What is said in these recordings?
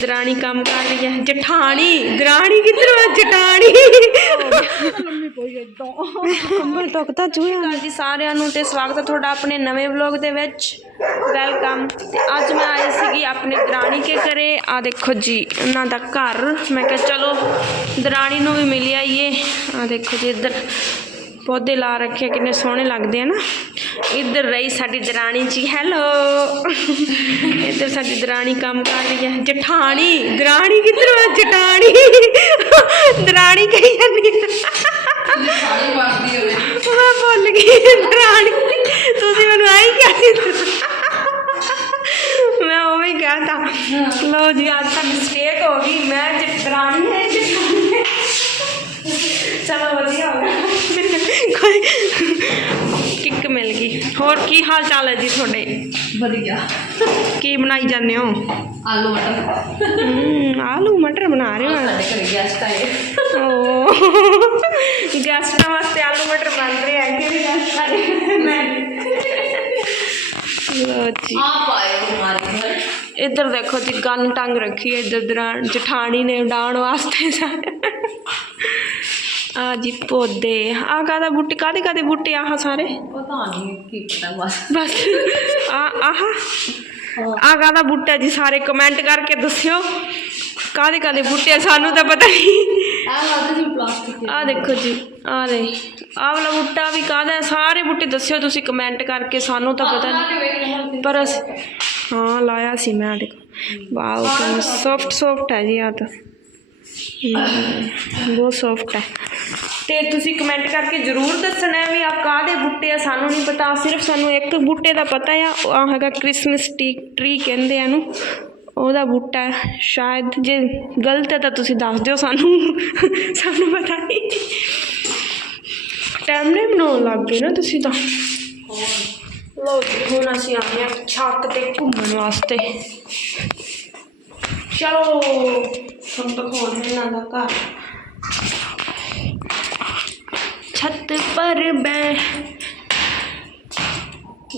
ਦਰਾਣੀ ਕੰਮ ਕਰ ਰਹੀ ਹੈ। ਜਠਾਣੀ ਦਰਾਣੀ ਕਿੱਧਰ ਵਾ ਜਟਾਣੀ ਕੰਬਲ ਟੁਕਦਾ ਚੂਹਿਆ? ਜੀ ਸਾਰਿਆਂ ਨੂੰ ਤੇ ਸਵਾਗਤ ਹੈ ਤੁਹਾਡਾ ਆਪਣੇ ਨਵੇਂ ਵਲੌਗ ਦੇ ਵਿੱਚ। ਵੈਲਕਮ ਤੇ ਅੱਜ ਮੈਂ ਆਈ ਸੀਗੀ ਆਪਣੇ ਦਰਾਣੀ ਕੇ ਘਰੇ। ਆ ਦੇਖੋ ਜੀ ਉਹਨਾਂ ਦਾ ਘਰ। ਮੈਂ ਕਿਹਾ ਚਲੋ ਦਰਾਣੀ ਨੂੰ ਵੀ ਮਿਲ ਆਈਏ। ਆ ਦੇਖੋ ਜੀ ਇੱਧਰ। ਪੌਦੇ ਲਾ ਰੱਖੇ ਕਿੰਨੇ ਸੋਹਣੇ ਲੱਗਦੇ ਆ ਨਾ। ਇੱਧਰ ਰਹੀ ਸਾਡੀ ਦਰਾਣੀ ਜੀ, ਹੈਲੋ। ਇੱਧਰ ਸਾਡੀ ਦਰਾਣੀ ਕੰਮ ਕਰ ਰਹੀ ਹੈ ਜਠਾਣੀ, ਦਰਾਣੀ ਕਿੱਧਰ ਵਾ ਜਟਾਣੀ ਦਰਾਣੀ ਕਹੀ ਜਾਂਦੀ ਹੈ ਮੈਂ ਭੁੱਲ ਗਈ, ਦਰਾਣੀ। ਤੁਸੀਂ ਮੈਨੂੰ ਆਈ ਕਿਹਾ ਸੀ ਮੈਂ ਉਵੇਂ ਹੀ ਕਿਹਾ ਤਾਂ ਲਓ ਜੀ, ਅੱਜ ਤਾਂ ਮਿਸਟੇਕ ਹੋ ਗਈ। ਮੈਂ ਜਟਾਣੀ ਹੈ। ਚਲੋ, ਵਧੀਆ ਹੋ ਗਿਆ। ਕੋਈ ਕਿੱਕ ਮਿਲ ਗਈ। ਹੋਰ ਕੀ ਹਾਲ ਚਾਲ ਹੈ ਜੀ ਤੁਹਾਡੇ? ਵਧੀਆ। ਕੀ ਬਣਾਈ ਜਾਂਦੇ ਹੋ? ਆਲੂ ਮਟਰ। ਹਮ, ਆਲੂ ਮਟਰ ਬਣਾ ਰਹੇ ਹੋ? ਸਾਡੇ ਘਰੇ ਗੈਸਟ ਆਏ। ਓ ਗੈਸਟਾਂ ਵਾਸਤੇ ਆਲੂ ਮਟਰ ਬਣ ਰਹੇ ਆ। ਕਿਹੜੇ ਗੈਸਟ ਆਏ? ਮੈਂ। ਜੀ। ਆਪ ਆਏ ਹੋ ਹਮਾਰੇ ਘਰ ਇੱਧਰ ਦੇਖੋ ਜੀ ਗਨ ਟੰਗ ਰੱਖੀ ਹੈ। ਇੱਧਰ ਦਰਾਂ ਜਠਾਣੀ ਨੇ ਉਡਾਉਣ ਵਾਸਤੇ ਸਾਰੇ। ਆ ਜੀ ਪੌਦੇ। ਆ ਕਾਦਾ ਬੂਟੇ ਕਾਦੇ ਕਾਦੇ ਬੂਟੇ ਆਹ ਸਾਰੇ? ਪਤਾ ਨਹੀਂ ਕੀ ਪਤਾ ਬਸ। ਬਸ। ਆ ਆਹ। ਆ ਕਾਦਾ ਬੂਟਾ ਜੀ ਸਾਰੇ ਕਮੈਂਟ ਕਰਕੇ ਦੱਸਿਓ। ਕਾਦੇ ਕਾਦੇ ਬੂਟੇ ਆ, ਸਾਨੂੰ ਤਾਂ ਪਤਾ ਨਹੀਂ ਆ ਲੱਗਦਾ ਜੀ ਪਲਾਸਟਿਕ ਆ ਦੇਖੋ ਜੀ ਆ ਦੇ। ਆਹ ਵਾਲਾ ਬੂਟਾ ਵੀ ਕਾਹਦਾ ਹੈ? ਸਾਰੇ ਬੂਟੇ ਦੱਸਿਓ ਤੁਸੀਂ ਕਮੈਂਟ ਕਰਕੇ ਸਾਨੂੰ ਤਾਂ ਪਤਾ ਨਹੀਂ ਪਰ ਅਸੀਂ ਹਾਂ ਲਾਇਆ ਸੀ ਮੈਂ ਆ ਦੇਖੋ। ਵਾਓ ਸੌਫਟ ਸੌਫਟ ਹੈ ਜੀ ਆ ਤਾਂ। ਹਮ, ਬਹੁਤ ਸੌਫਟ ਹੈ। ਤੇ ਤੁਸੀਂ ਕਮੈਂਟ ਕਰਕੇ ਜ਼ਰੂਰ ਦੱਸਣਾ ਵੀ ਆ ਕਾਹਦੇ ਬੂਟੇ ਆ, ਸਾਨੂੰ ਨਹੀਂ ਪਤਾ, ਸਿਰਫ ਸਾਨੂੰ ਇੱਕ ਬੂਟੇ ਦਾ ਪਤਾ ਆ ਆ ਹੈਗਾ ਕ੍ਰਿਸਮਸ ਟ੍ਰੀ ਕਹਿੰਦੇ ਆ ਇਹਨੂੰ, ਉਹਦਾ ਬੂਟਾ ਸ਼ਾਇਦ ਜੇ ਗਲਤ ਹੈ ਤਾਂ ਤੁਸੀਂ ਦੱਸ ਦਿਓ ਸਾਨੂੰ ਸਾਨੂੰ ਪਤਾ ਨਹੀਂ। ਟਾਈਮ ਨਹੀਂ ਬਣਾਉਣ ਲੱਗ ਗਏ ਨਾ ਤੁਸੀਂ ਤਾਂ। ਲੋ ਜੀ, ਹੁਣ ਅਸੀਂ ਆ ਹਾਂ ਛੱਤ ਤੇ ਘੁੰਮਣ ਵਾਸਤੇ। ਚਲੋ ਸਭ ਦਿਖਾਉਣ ਇਹਨਾਂ ਦਾ ਘਰ। ਛੱਤ ਪਰ ਬੈ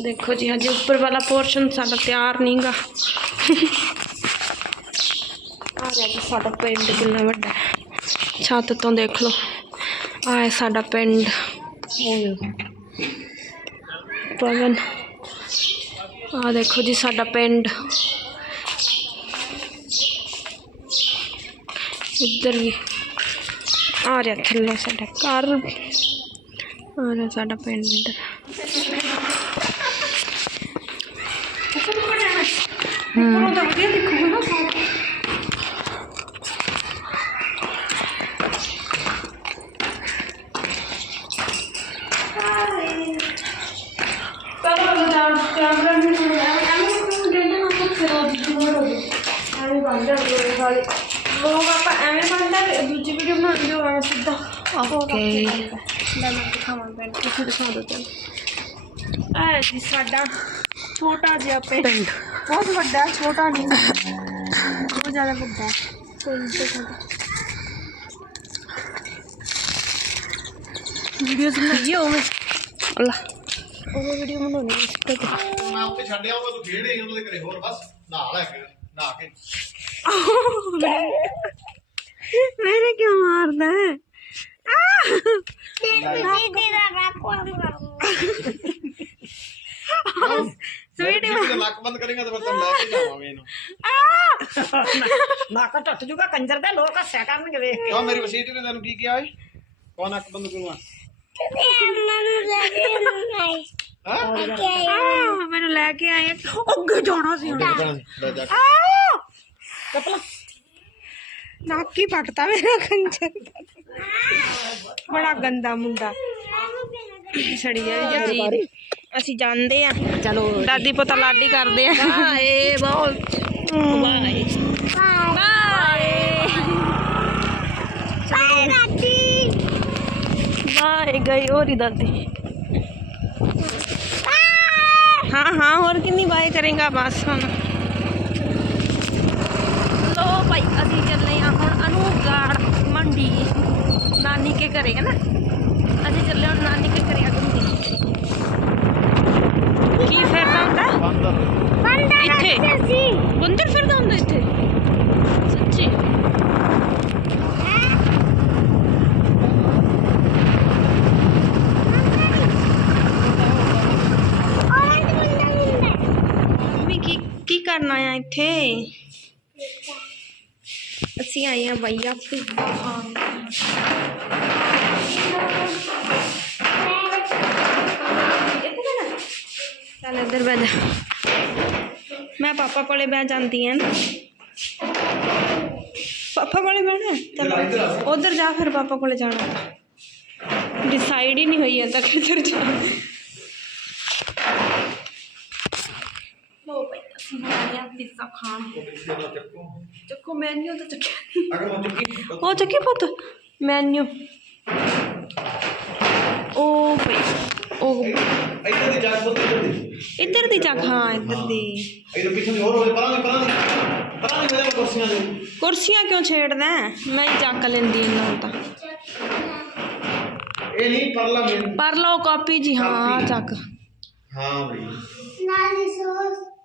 ਦੇਖੋ ਜੀ ਹਜੇ ਉੱਪਰ ਵਾਲਾ ਪੋਰਸ਼ਨ ਸਾਡਾ ਤਿਆਰ ਨਹੀਂਗਾ ਆ ਰਿਹਾ ਜੀ ਸਾਡਾ ਪਿੰਡ ਕਿੰਨਾ ਵੱਡਾ ਹੈ। ਛੱਤ ਤੋਂ ਦੇਖ ਲਓ ਆ ਹੈ ਸਾਡਾ ਪਿੰਡ ਪਵਨ ਆ ਦੇਖੋ ਜੀ ਸਾਡਾ ਪਿੰਡ ਉੱਧਰ ਵੀ ਆ ਰਿਹਾ ਥੱਲੇ ਸਾਡਾ ਘਰ ਆ ਰਿਹਾ ਸਾਡਾ ਪਿੰਡ ਇੱਧਰ ਹੂੰ ਤਾਂ ਵਧੀਆ ਦਿਖੂਗਾ ਨਾ ਸਾਰਾ ਕਦੋਂ ਬਤਾ ਕੈਮਰਾ ਨਹੀਂ ਹੋਣਾ ਐਵੇਂ ਕਿਉਂ ਦੇਣਾ ਆਪਾਂ ਫਿਰ ਉਹ ਦੂਰ ਹੋ ਜਾਏ ਐਵੇਂ ਬੰਦਾ ਲੋਕ ਵਾਲੇ ਲੋਕ ਆਪਾਂ ਐਵੇਂ ਬੰਦਾ ਦੂਜੀ ਵੀਡੀਓ ਬਣਾਉਂਦੇ ਜੋ ਐਵੇਂ ਸਿੱਧਾ ਓਕੇ ਮੈਂ ਮੈਂ ਦਿਖਾਵਾਂ ਪੈਨ ਤੁਸੀਂ ਦਿਖਾ ਦਿਓ ਚਲ ਆ ਜੀ ਸਾਡਾ ਛੋਟਾ ਜਿਹਾ ਪਿੰਡ ਬਹੁਤ ਵੱਡਾ ਹੈ, ਛੋਟਾ ਨਹੀਂ ਬਹੁਤ ਜ਼ਿਆਦਾ ਵੱਡਾ ਹੈ। ਕੋਈ ਦਿਖਾ ਵੀਡੀਓਜ਼ ਬਣਾਈਏ ਉਹ ਅੱਲਾ ਉਹ ਵੀਡੀਓ ਬਣਾਉਣੀ ਹੈ ਇਸ ਤੇ ਮੈਂ ਉੱਤੇ ਛੱਡਿਆ ਉਹ ਤੂੰ ਖੇੜੇ ਉਹਨਾਂ ਦੇ ਘਰੇ ਹੋਰ ਬਸ ਨਹਾ ਲੈ ਕੇ ਨਹਾ ਕੇ मेरे क्यों मारता है? ਸਵੀਟੀ ਨੱਕ ਬੰਦ ਕਰੇਗਾ ਤਾਂ ਹੱਸਿਆ ਕਰਨਗੇ ਨੱਕ ਬੰਦ ਕਰੂਗਾ ਮੈਨੂੰ ਲੈ ਕੇ ਆਏ ਜਾਣਾ ਸੀ ਨੱਕ ਹੀ ਪੱਟਦਾ ਮੇਰਾ ਕੰਜਰ। ਬੜਾ ਗੰਦਾ ਮੁੰਡਾ। ਛੜੀਆ ਜੀ ਅਸੀਂ ਜਾਂਦੇ ਆ। ਚਲੋ। ਦਾਦੀ ਪੋਤਾ ਲਾਡੀ ਕਰਦੇ ਆ। Bye bye. ਬਾਏ। ਦਾਦੀ। ਬਾਏ ਗਈ ਹੋਰੀ ਦਾਦੀ। ਹਾਂ ਹਾਂ ਹੋਰ ਕਿੰਨੀ ਬਾਏ ਕਰੇਗਾ ਬਸ ਹੁਣ। ਲੋ भाई अभी चल रहे हम अनुगाड़ मंडी नानी के घरे है ना? अभी चल रहे हैं नानी के घरे की फिर बंदर। फिर तो इतने सच्ची। करना है इतने ਪੀਜ਼ਾ ਖਾਣ ਚੱਲ ਇੱਧਰ ਬਹਿ ਜਾ ਮੈਂ ਪਾਪਾ ਕੋਲੇ ਬਹਿ ਜਾਂਦੀ ਹਾਂ ਪਾਪਾ ਕੋਲੇ ਬਹਿਣਾ ਚੱਲ ਉਧਰ ਜਾ ਫਿਰ ਪਾਪਾ ਕੋਲੇ ਜਾਣਾ ਡਿਸਾਈਡ ਹੀ ਨਹੀਂ ਹੋਈ ਅਜੇ ਤੱਕ ਕਿੱਧਰ ਜਾ ਲੋ ਭਾਈ ਅਸੀਂ ਆਏ ਆ ਪੀਜ਼ਾ ਖਾਣ ਚੱਕੋ ਮੈਨੂ ਤਾਂ ਚੱਕਿਆ ਅਗਰ ਮੈਂ ਚੁੱਕੀ ਉਹ ਚੱਕੀ ਪੁੱਤ ਮੈਨੂ ਉਹ ਭਈ ਉਹ ਇੱਧਰ ਦੀ ਜਾ ਬੰਦ ਇੱਧਰ ਦੀ ਇੱਧਰ ਦੀ ਚੱਕ ਹਾਂ ਇੱਧਰ ਦੀ ਇੱਧਰ ਪਿੱਛੇ ਦੀ ਹੋਰ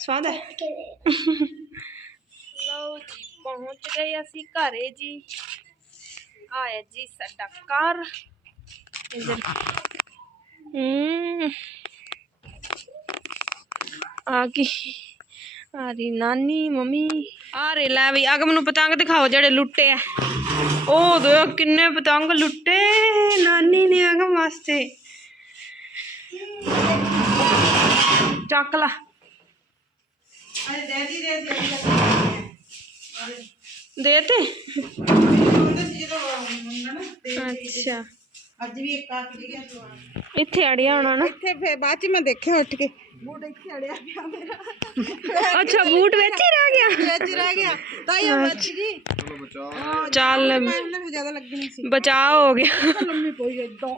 ਸਵਾਦ ਹੈ? ਲਓ ਜੀ ਪਹੁੰਚ ਗਏ ਅਸੀਂ ਘਰੇ ਜੀ। ਆਇਆ ਜੀ ਸਾਡਾ ਘਰ। ਇਧਰ। ਹੂੰ। ਆ ਕੀ ਆ ਰਹੀ ਨਾਨੀ ਮੰਮੀ। ਆ ਰੇ ਲੈ ਵੀ ਅਗ ਮੈਨੂੰ ਪਤੰਗ ਦਿਖਾਓ ਜਿਹੜੇ ਲੁੱਟੇ ਆ। ਉਹ ਦੋ ਕਿੰਨੇ ਪਤੰਗ ਲੁੱਟੇ ਨਾਨੀ ਨੇ ਅਗਮ ਵਾਸਤੇ। ਚੱਕ ਲਾ। ਦੇ ਤੇ। ਅੱਛਾ। ਅੱਜ ਵੀ ਇੱਕ ਆ ਕੇ ਗਿਆ ਇੱਥੇ ਅੜਿਆ ਹੋਣਾ ਨਾ। ਇੱਥੇ ਫੇਰ ਬਾਅਦ ਚ ਮੈਂ ਦੇਖਿਆ ਉੱਠ ਕੇ। ਬੂਟ ਇੱਥੇ ਅੜਿਆ ਪਿਆ ਮੇਰਾ। ਅੱਛਾ ਬੂਟ ਵਿੱਚ ਹੀ ਰਹਿ ਗਿਆ। ਵਿੱਚ ਰਹਿ ਗਿਆ। ਤਾਂ ਇਹ ਬਚ ਗਈ। ਚੱਲ ਮੈਨੂੰ ਵੀ ਜ਼ਿਆਦਾ ਲੱਗੀ ਨਹੀਂ ਸੀ। ਬਚਾਅ ਹੋ ਗਿਆ। ਲੰਮੀ ਪਈ ਇਦਾਂ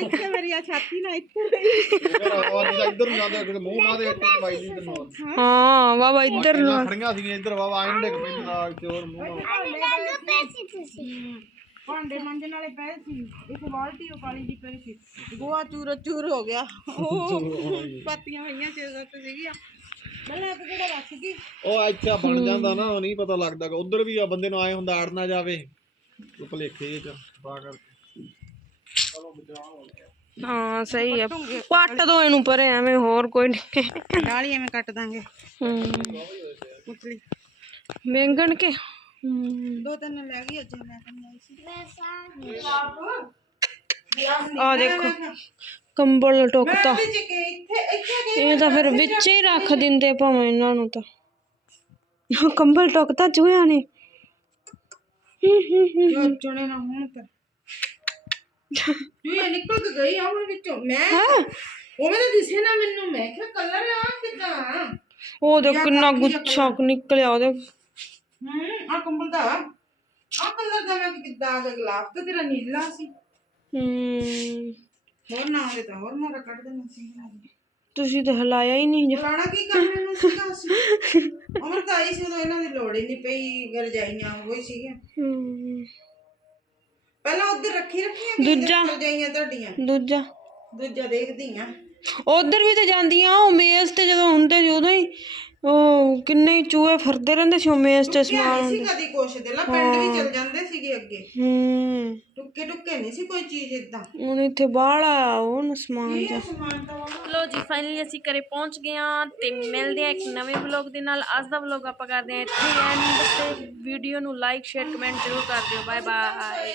ਇੱਥੇ ਮੇਰੀ ਆ ਛਾਤੀ ਨਾ ਇੱਥੇ ਰਹੀ। ਆਵਾਜ਼ ਦਾ ਇੱਧਰ ਨੂੰ ਜਾਂਦੇ ਅੱਗੇ ਮੂੰਹ ਨਾ ਦੇ ਇੱਕ ਦਵਾਈ ਦੀ ਤੈਨੂੰ ਹਾਂ। ਵਾਵਾ ਇੱਧਰ ਨੂੰ। ਖੜੀਆਂ ਸੀਗੀਆਂ ਇੱਧਰ ਵਾਵਾ ਆਇਨ ਡਿੱਗ ਪੈਂਦੀ ਨਾਲ ਚੋਰ ਮੂੰਹ ਭਾਂਡੇ ਮਾਂਜਣ ਵਾਲੇ ਪਏ ਸੀ ਇੱਕ ਬਾਲਟੀ ਉਹ ਕਾਲੀ ਜੀ ਪਈ ਸੀ। ਗੋਆ ਚੂਰ ਚੂਰ ਹੋ ਗਿਆ। ਉਹ ਪਾਤੀਆਂ ਹੋਈਆਂ ਚੇਜ਼ਤ ਸੀਗੀਆਂ। ਮੈਂ ਇੱਕ ਜਿਹੜਾ ਰੱਖ ਗਈ ਉਹ ਇੱਛਾ ਬਣ ਜਾਂਦਾ ਨਾ ਉਹ ਨਹੀਂ ਪਤਾ ਲੱਗਦਾ ਉਧਰ ਵੀ ਆ ਬੰਦੇ ਨੂੰ ਆਏ ਹੁੰਦਾ ਅੜ ਨਾ ਜਾਵੇ। ਉਹ ਭਲੇਖੇ ਚ ਤਾਂ ਕਰਕੇ। ਹਾਂ ਸਹੀ ਹੈ ਪੱਟ ਦੋ ਇਹਨੂੰ ਪਰੇ ਐਵੇਂ ਹੋਰ ਕੋਈ ਨਹੀਂ ਡਾਲੀ ਐਵੇਂ ਕੱਟ ਦਾਂਗੇ। ਹੂੰ। ਕੇ। ਹੂੰ ਦੋ ਤਿੰਨ ਲੈ ਗਈ ਅੱਜ ਮੈਂ ਆਈ ਸੀ। ਆ ਦੇਖੋ ਕੰਬਲ ਟੁੱਕਤਾ। ਵਿੱਚ ਕੇ ਇੱਥੇ ਇੱਥੇ ਇਹ ਤਾਂ ਫਿਰ ਵਿੱਚ ਹੀ ਰੱਖ ਦਿੰਦੇ ਭਾਵੇਂ ਇਹਨਾਂ ਨੂੰ ਤਾਂ। ਕੰਬਲ ਟੁੱਕਤਾ ਚੂਹਿਆਂ ਨੇ। ਜੋ ਚੁਣੇ ਨਾ ਹੁਣ ਤਾਂ ਇਹ ਨਿਕਲ ਕੇ ਗਈ ਆ ਹੁਣ ਵਿੱਚੋਂ। ਮੈਂ ਉਹ ਮੈਨੂੰ ਦਿਸੇ ਨਾ ਮੈਨੂੰ। ਮੈਂ ਕਿਹਾ ਕਲਰ ਆ ਕਿਦਾਂ? ਉਹ ਦੇਖ ਕਿੰਨਾ ਗੁੱਛਾ ਨਿਕਲਿਆ ਉਹਦੇ। ਹੂੰ ਆ ਕੰਬਲ ਦਾ। ਆ ਕਲਰ ਦਾ ਮੈਂ ਕਿੱਦਾਂ ਆ ਗਿਆ ਗਲਾਫ ਤਾਂ ਤੇਰਾ ਨੀਲਾ ਸੀ। ਹੂੰ। ਹੋਰ ਨਾ ਹੋਵੇ ਤਾਂ ਹੋਰ ਮੋਰਾ ਕੱਢ ਦੇਣਾ ਸੀ। ਤੁਸੀਂ ਤਾਂ ਹਿਲਾਇਆ ਹੀ ਨਹੀਂ ਲਾਣਾ ਕੀ ਕਰਨੇ ਨੂੰ ਸੀਗਾ ਅਸੀਂ ਉਮਰ ਤਾਂ ਆਈ ਸੀ ਉਦੋਂ ਇਹਨਾਂ ਦੀ ਲੋੜ ਹੀ ਨਹੀਂ ਪਈ ਗਰਜਾਈਆਂ ਉਹ ਹੀ ਸੀਗੀਆਂ। ਹੂੰ। ਪਹਿਲਾਂ ਉੱਧਰ ਰੱਖੀ ਰੱਖੀਆਂ ਦੂਜਾ। ਗਰਜਾਈਆਂ ਤੁਹਾਡੀਆਂ? ਦੂਜਾ। ਦੂਜਾ ਦੇਖਦੀ ਆ। ਉਧਰ ਵੀ ਤੇ ਜਾਂਦੀਆਂ ਉਹ ਮੇਜ਼ ਤੇ ਜਦੋਂ ਹੁੰਦੇ ਸੀ ਉਦੋਂ ਹੀ ਉਹ ਕਿੰਨੇ ਹੀ ਚੂਹੇ ਫਿਰਦੇ ਰਹਿੰਦੇ ਸੀ ਉਹ ਮੇਜ਼ ਤੇ ਸਮਾਨ। ਸੀ ਕਦੀ ਕੁਛ ਦੇ ਲਾ ਪਿੰਡ ਵੀ ਚਲ ਜਾਂਦੇ ਸੀਗੇ ਅੱਗੇ। ਹੂੰ। ਟੁੱਕੇ ਟੁੱਕੇ ਨਹੀਂ ਸੀ ਕੋਈ ਚੀਜ਼ ਇਦਾਂ ਹੁਣ ਇੱਥੇ ਬਾਹਲਾ ਉਹ ਨਾ ਸਮਾਨ ਇਹ ਸਮਾਨ ਤਾਂ ਲੋ ਜੀ ਫਾਈਨਲੀ ਅਸੀਂ ਘਰੇ ਪਹੁੰਚ ਗਏ ਹਾਂ ਤੇ ਮਿਲਦੇ ਹਾਂ ਇੱਕ ਨਵੇਂ ਵਲੌਗ ਦੇ ਨਾਲ। ਅੱਜ ਦਾ ਵਲੌਗ ਆਪਾਂ ਕਰਦੇ ਹਾਂ ਇੱਥੇ ਐਂਡ ਤੇ। ਵੀਡੀਓ ਨੂੰ ਲਾਈਕ ਸ਼ੇਅਰ ਕਮੈਂਟ ਜ਼ਰੂਰ ਕਰ ਦਿਓ। Bye bye